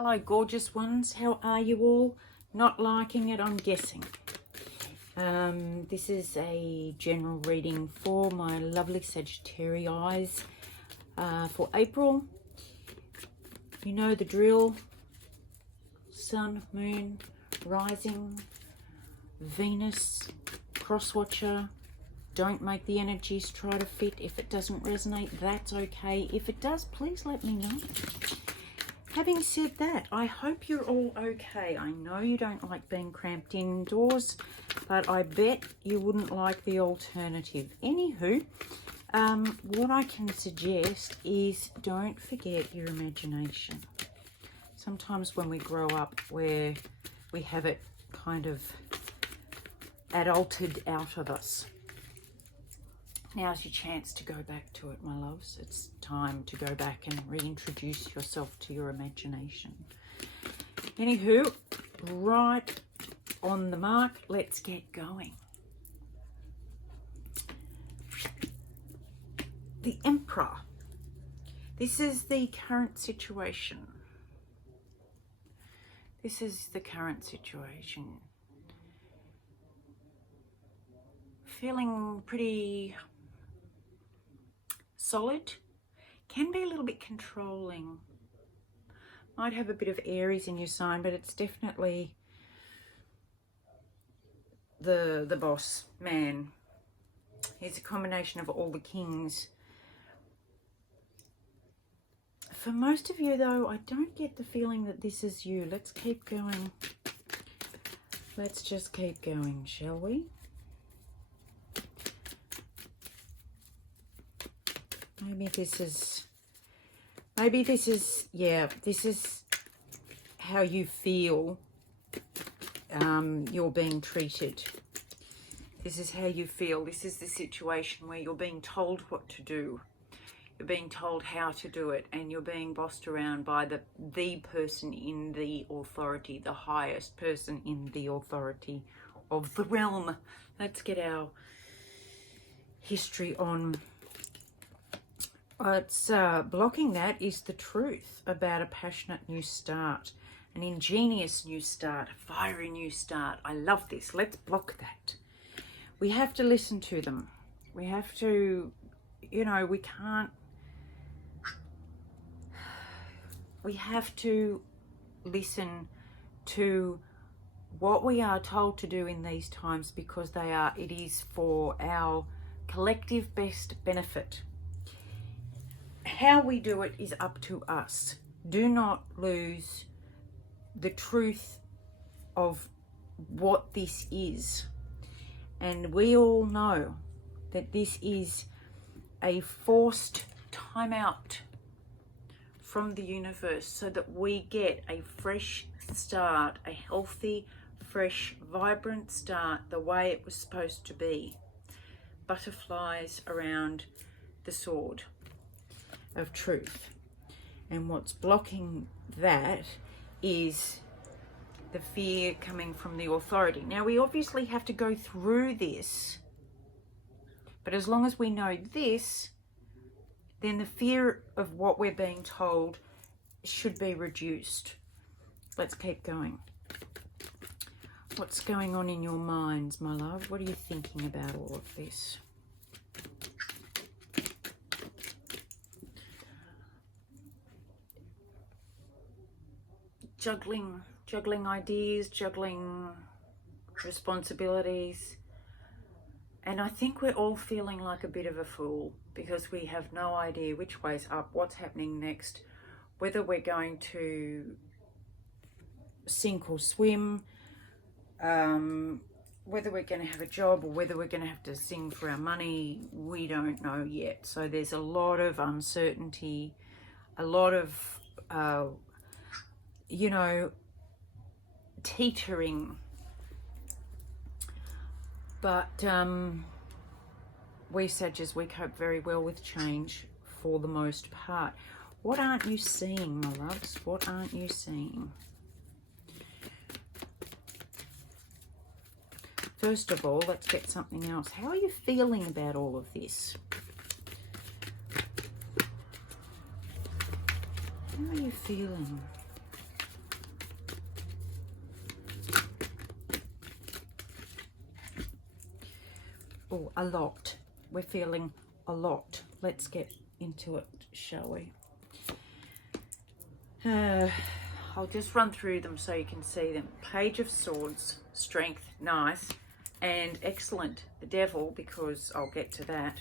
Hello, gorgeous ones. How are you all? Not liking it, I'm guessing. This is a general reading for my lovely Sagittarius for April. You know the drill. Sun, moon, rising, Venus, cross-watcher. Don't make the energies try to fit. If it doesn't resonate, that's okay. If it does, please let me know. Having said that, I hope you're all okay. I know you don't like being cramped indoors, but I bet you wouldn't like the alternative. Anywho, what I can suggest is don't forget your imagination. Sometimes when we grow up, we have it kind of adulted out of us. Now's your chance to go back to it, my loves. It's time to go back and reintroduce yourself to your imagination. Anywho, right on the mark, let's get going. The Emperor. This is the current situation. This is the current situation. Feeling pretty solid, can be a little bit controlling, might have a bit of Aries in your sign, but it's definitely the boss man. He's a combination of all the kings. For most of you though, I don't get the feeling that this is you. Let's keep going. Let's just keep going, shall we? Maybe this is, yeah, this is how you feel you're being treated. This is how you feel. This is the situation where you're being told what to do. You're being told how to do it, and you're being bossed around by the person in the authority, the highest person in the authority of the realm. Let's get our history on. What's blocking that is the truth about a passionate new start, an ingenious new start, a fiery new start. I love this. Let's block that. We have to listen to them. We have to, you know, we have to listen to what we are told to do in these times, because it is for our collective best benefit. How we do it is up to us. Do not lose the truth of what this is. And we all know that this is a forced timeout from the universe so that we get a fresh start, a healthy, fresh, vibrant start the way it was supposed to be. Butterflies around the sword of truth. And what's blocking that is the fear coming from the authority. Now, we obviously have to go through this, but as long as we know this, then the fear of what we're being told should be reduced. Let's keep going. What's going on in your minds, my love? What are you thinking about all of this? Juggling ideas, juggling responsibilities. And I think we're all feeling like a bit of a fool because we have no idea which way's up, what's happening next, whether we're going to sink or swim, whether we're going to have a job or whether we're going to have to sing for our money. We don't know yet. So there's a lot of uncertainty, a lot of you know, teetering. But we Sagittarius, we cope very well with change for the most part. What aren't you seeing, my loves? What aren't you seeing? First of all, let's get something else. How are you feeling about all of this? How are you feeling? Oh, a lot. We're feeling a lot. Let's get into it, shall we? I'll just run through them so you can see them. Page of Swords, Strength, nice, and excellent. The Devil, because I'll get to that.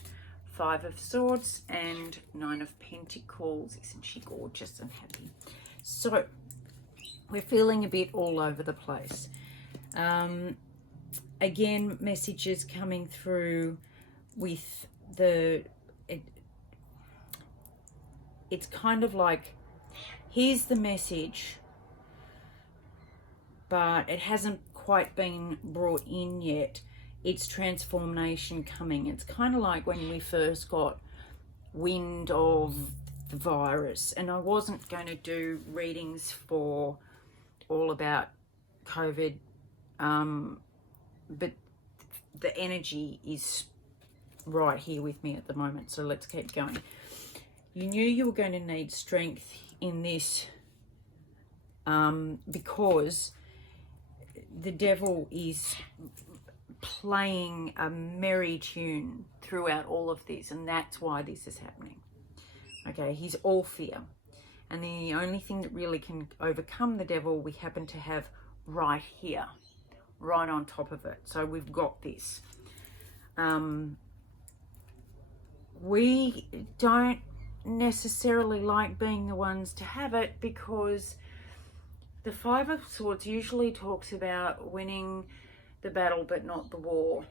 Five of Swords and Nine of Pentacles. Isn't she gorgeous and happy? So, we're feeling a bit all over the place. Again, messages coming through with it's kind of like, here's the message, but it hasn't quite been brought in yet. It's transformation coming. It's kind of like when we first got wind of the virus, and I wasn't going to do readings for all about COVID, but the energy is right here with me at the moment, so let's keep going. You knew you were going to need strength in this because the Devil is playing a merry tune throughout all of this, and that's why this is happening. Okay, he's all fear, and the only thing that really can overcome the Devil we happen to have right here, right on top of it. So we've got this. We don't necessarily like being the ones to have it, because the Five of Swords usually talks about winning the battle but not the war.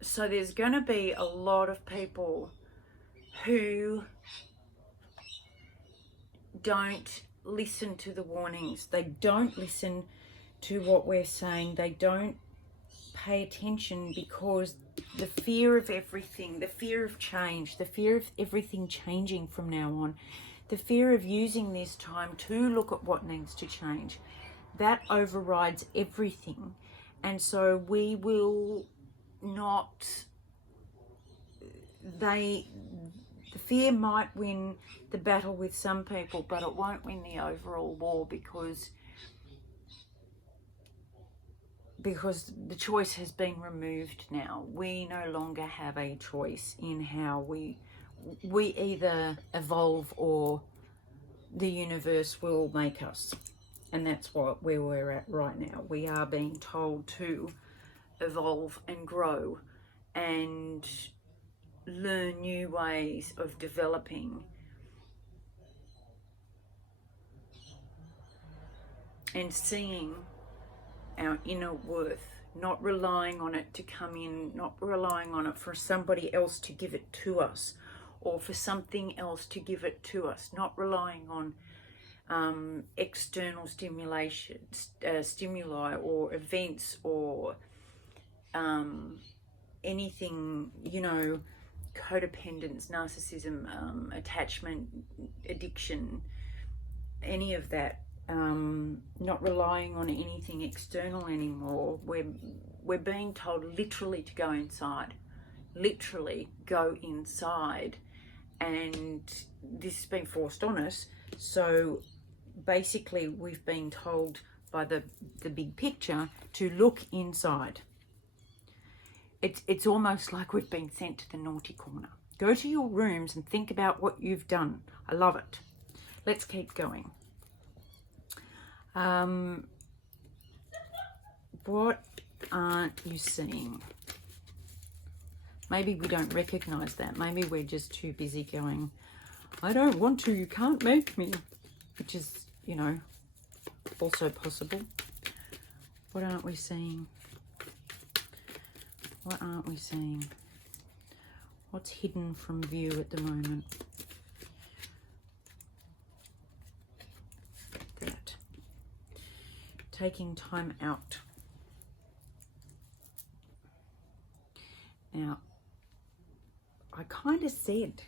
So there's going to be a lot of people who don't listen to the warnings. They don't listen to what we're saying. They don't pay attention, because the fear of everything, the fear of change, the fear of everything changing from now on, the fear of using this time to look at what needs to change, that overrides everything. And so we will not, the fear might win the battle with some people, but it won't win the overall war, because the choice has been removed now. We no longer have a choice in how we either evolve or the universe will make us. And that's where we're at right now. We are being told to evolve and grow and learn new ways of developing and seeing our inner worth, not relying on it to come in, not relying on it for somebody else to give it to us, or for something else to give it to us, not relying on external stimuli or events or anything, you know, codependence, narcissism, attachment, addiction, any of that. Not relying on anything external anymore. We're being told literally to go inside. Literally go inside. And this has been forced on us. So basically we've been told by the big picture to look inside. It's almost like we've been sent to the naughty corner. Go to your rooms and think about what you've done. I love it. Let's keep going. What aren't you seeing? Maybe we don't recognize that. Maybe we're just too busy going, I don't want to, you can't make me. Which is, you know, also possible. What aren't we seeing? What aren't we seeing? What's hidden from view at the moment? That. Taking time out. Now, I kind of said,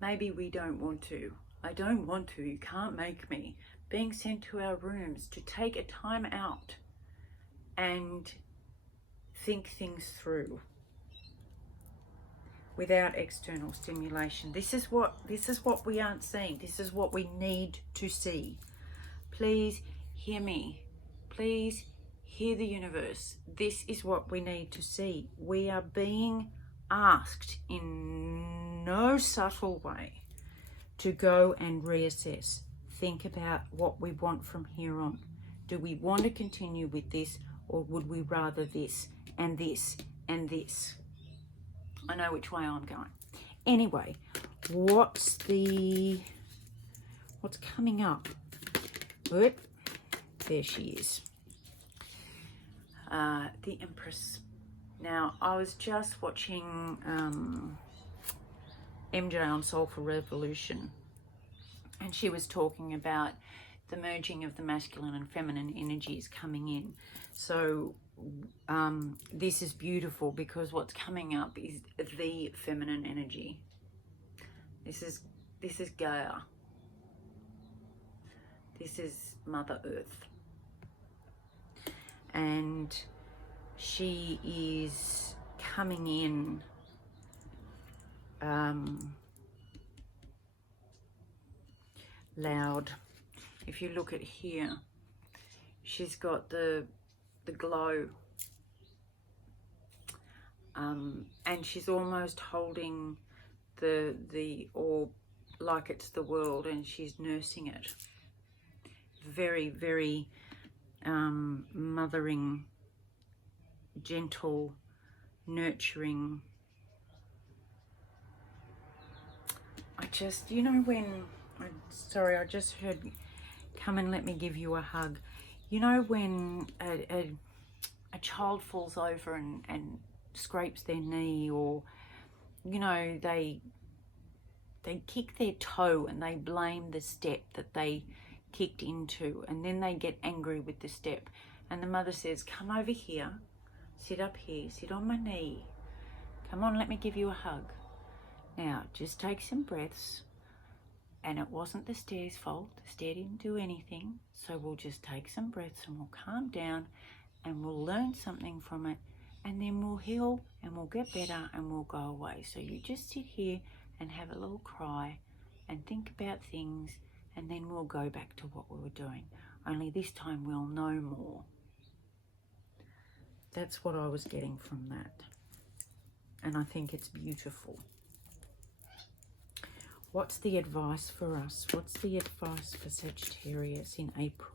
maybe we don't want to. I don't want to, you can't make me. Being sent to our rooms to take a time out and think things through without external stimulation. This is what we aren't seeing. This is what we need to see. Please hear me. Please hear the universe. This is what we need to see. We are being asked in no subtle way to go and reassess. Think about what we want from here on. Do we want to continue with this, or would we rather this and this and this? I know which way I'm going. Anyway, what's coming up? Oop, there she is. The Empress. Now, I was just watching MJ on Soulful Revolution, and she was talking about the merging of the masculine and feminine energies coming in. So this is beautiful, because what's coming up is the feminine energy. This is Gaia. This is Mother Earth. And she is coming in loud. If you look at here, she's got the glow, and she's almost holding the orb like it's the world, and she's nursing it. Very, very mothering, gentle, nurturing. I just, you know, when, sorry, I just heard, come and let me give you a hug. You know, when a child falls over and scrapes their knee, or, you know, they kick their toe and they blame the step that they kicked into, and then they get angry with the step, and the mother says, come over here, sit up here, sit on my knee, come on, let me give you a hug. Now just take some breaths, and it wasn't the stair's fault. The stair didn't do anything, so we'll just take some breaths and we'll calm down and we'll learn something from it, and then we'll heal and we'll get better and we'll go away. So you just sit here and have a little cry and think about things, and then we'll go back to what we were doing. Only this time we'll know more. That's what I was getting from that. And I think it's beautiful. What's the advice for us? What's the advice for Sagittarius in April?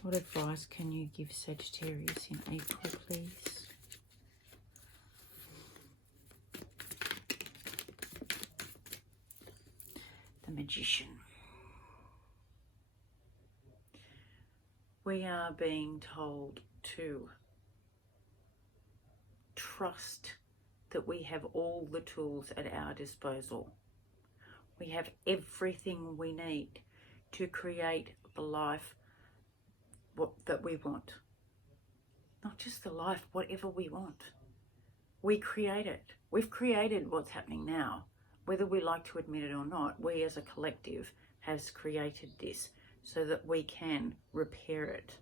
What advice can you give Sagittarius in April, please? The Magician. We are being told to trust that we have all the tools at our disposal. We have everything we need to create the life that we want. Not just the life, whatever we want. We create it. We've created what's happening now. Whether we like to admit it or not, we as a collective has created this so that we can repair it.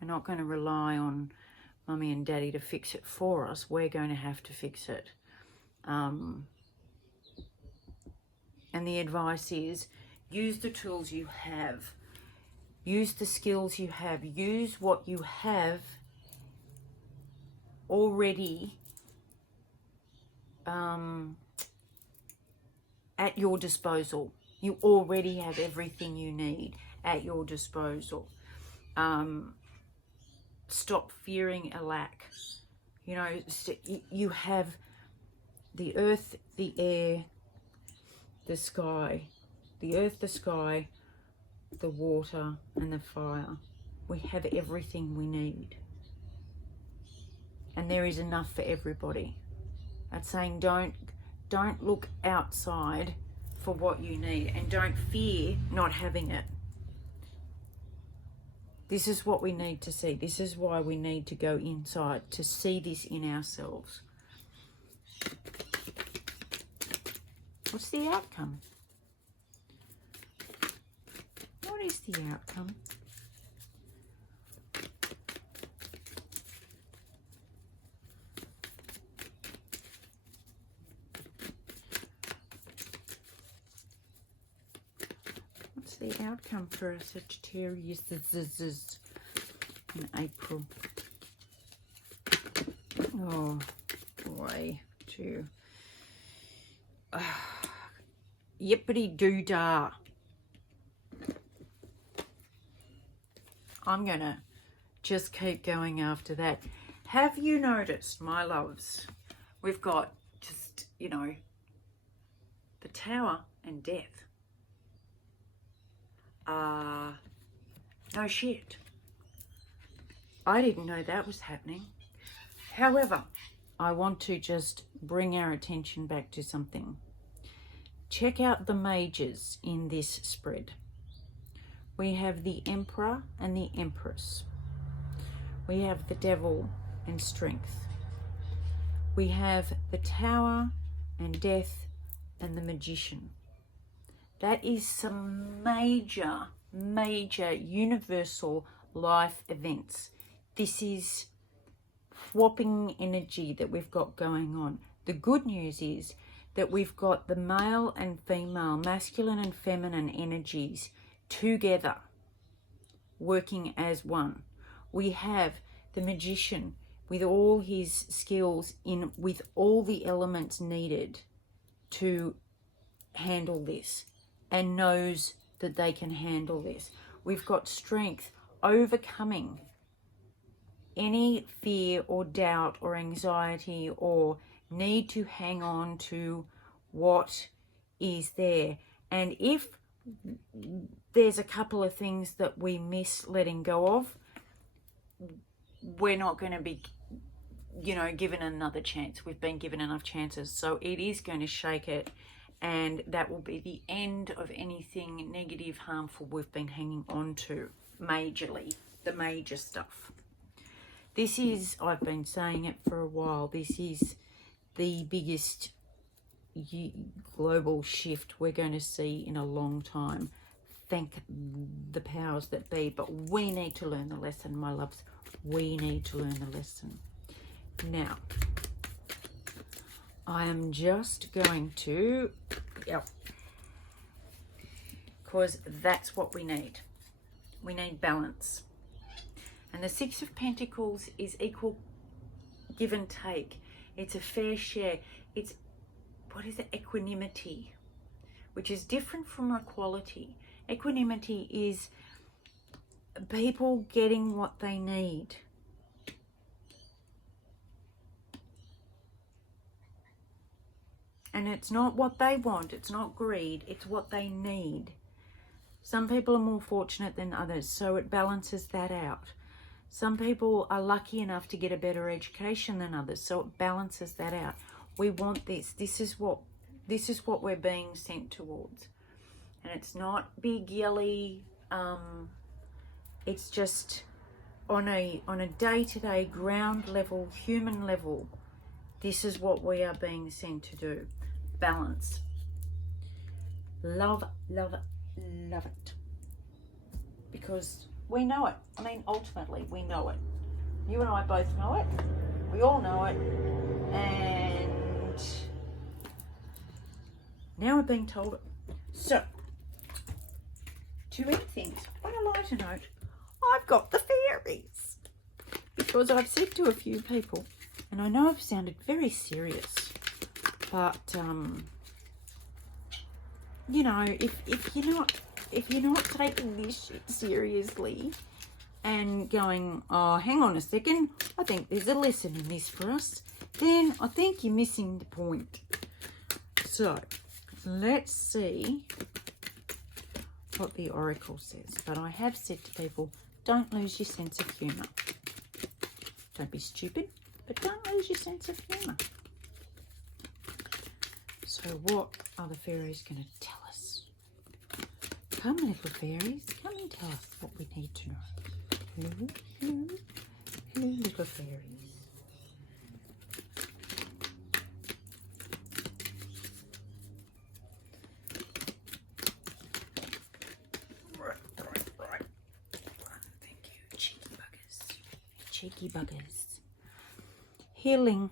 We're not going to rely on Mummy and Daddy to fix it for us. We're going to have to fix it. And the advice is, use the tools you have. Use the skills you have. Use what you have already at your disposal. You already have everything you need at your disposal. Stop fearing a lack. You know, you have the earth, the air, the sky. The earth, the sky, the water and the fire. We have everything we need. And there is enough for everybody. That's saying don't look outside for what you need, and don't fear not having it. This is what we need to see. This is why we need to go inside, to see this in ourselves. What's the outcome? What is the outcome? What's the outcome for our Sagittarius in April? Oh boy, yippity doo dah. I'm gonna just keep going after that. Have you noticed, my loves, we've got just, you know, the Tower and Death. No shit. I didn't know that was happening. However, I want to just bring our attention back to something. Check out the majors in this spread. We have the Emperor and the Empress. We have the Devil and Strength. We have the Tower and Death and the Magician. That is some major, major universal life events. This is swapping energy that we've got going on. The good news is that we've got the male and female, masculine and feminine energies together, working as one. We have the Magician with all his skills with all the elements needed to handle this, and knows that they can handle this. We've got Strength, overcoming any fear or doubt or anxiety or need to hang on to what is there. And if there's a couple of things that we miss letting go of, we're not going to be, you know, given another chance. We've been given enough chances. So it is going to shake it, and that will be the end of anything negative, harmful we've been hanging on to majorly, the major stuff. This is, I've been saying it for a while, this is the biggest global shift we're going to see in a long time. Thank the powers that be. But we need to learn the lesson, my loves. We need to learn the lesson. Now, I am just going to, because that's what we need. We need balance. And the Six of Pentacles is equal give and take. It's a fair share. It's, what is it? Equanimity, which is different from equality. Equanimity is people getting what they need. And it's not what they want. It's not greed. It's what they need. Some people are more fortunate than others, so it balances that out. Some people are lucky enough to get a better education than others, so it balances that out. We want this. This is what we're being sent towards. And it's not big yelly. It's just on a day-to-day ground level, human level. This is what we are being sent to do. Balance. Love, love, love it. Because we know it. I mean, ultimately, we know it. You and I both know it. We all know it. And now we're being told it. So, to end things, on a lighter note, I've got the fairies. Because I've said to a few people, and I know I've sounded very serious, but, you know, if you're not taking this shit seriously and going, oh, hang on a second, I think there's a lesson in this for us, then I think you're missing the point. So, let's see what the Oracle says. But I have said to people, don't lose your sense of humour. Don't be stupid, but don't lose your sense of humour. So what are the fairies going to tell us? Come, little fairies, come and tell us what we need to know. Hello, hello, hello, little fairies. Right. Thank you, cheeky buggers. Cheeky buggers. Healing.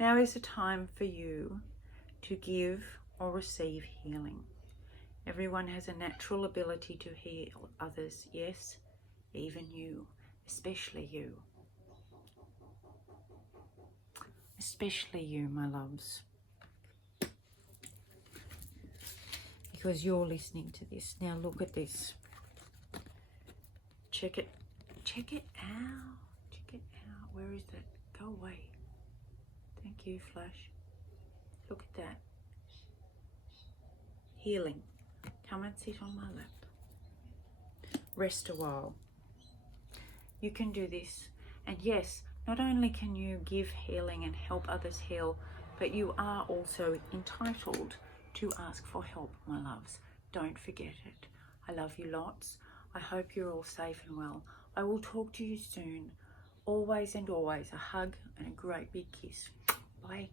Now is the time for you to give or receive healing. Everyone has a natural ability to heal others, yes, even you, especially you. Especially you, my loves. Because you're listening to this. Now look at this. Check it. Check it out. Check it out. Where is it? Go away. Thank you, Flash. Look at that. Healing. Come and sit on my lap. Rest a while. You can do this. And yes, not only can you give healing and help others heal, but you are also entitled to ask for help, my loves. Don't forget it. I love you lots. I hope you're all safe and well. I will talk to you soon. Always and always a hug and a great big kiss. Bye.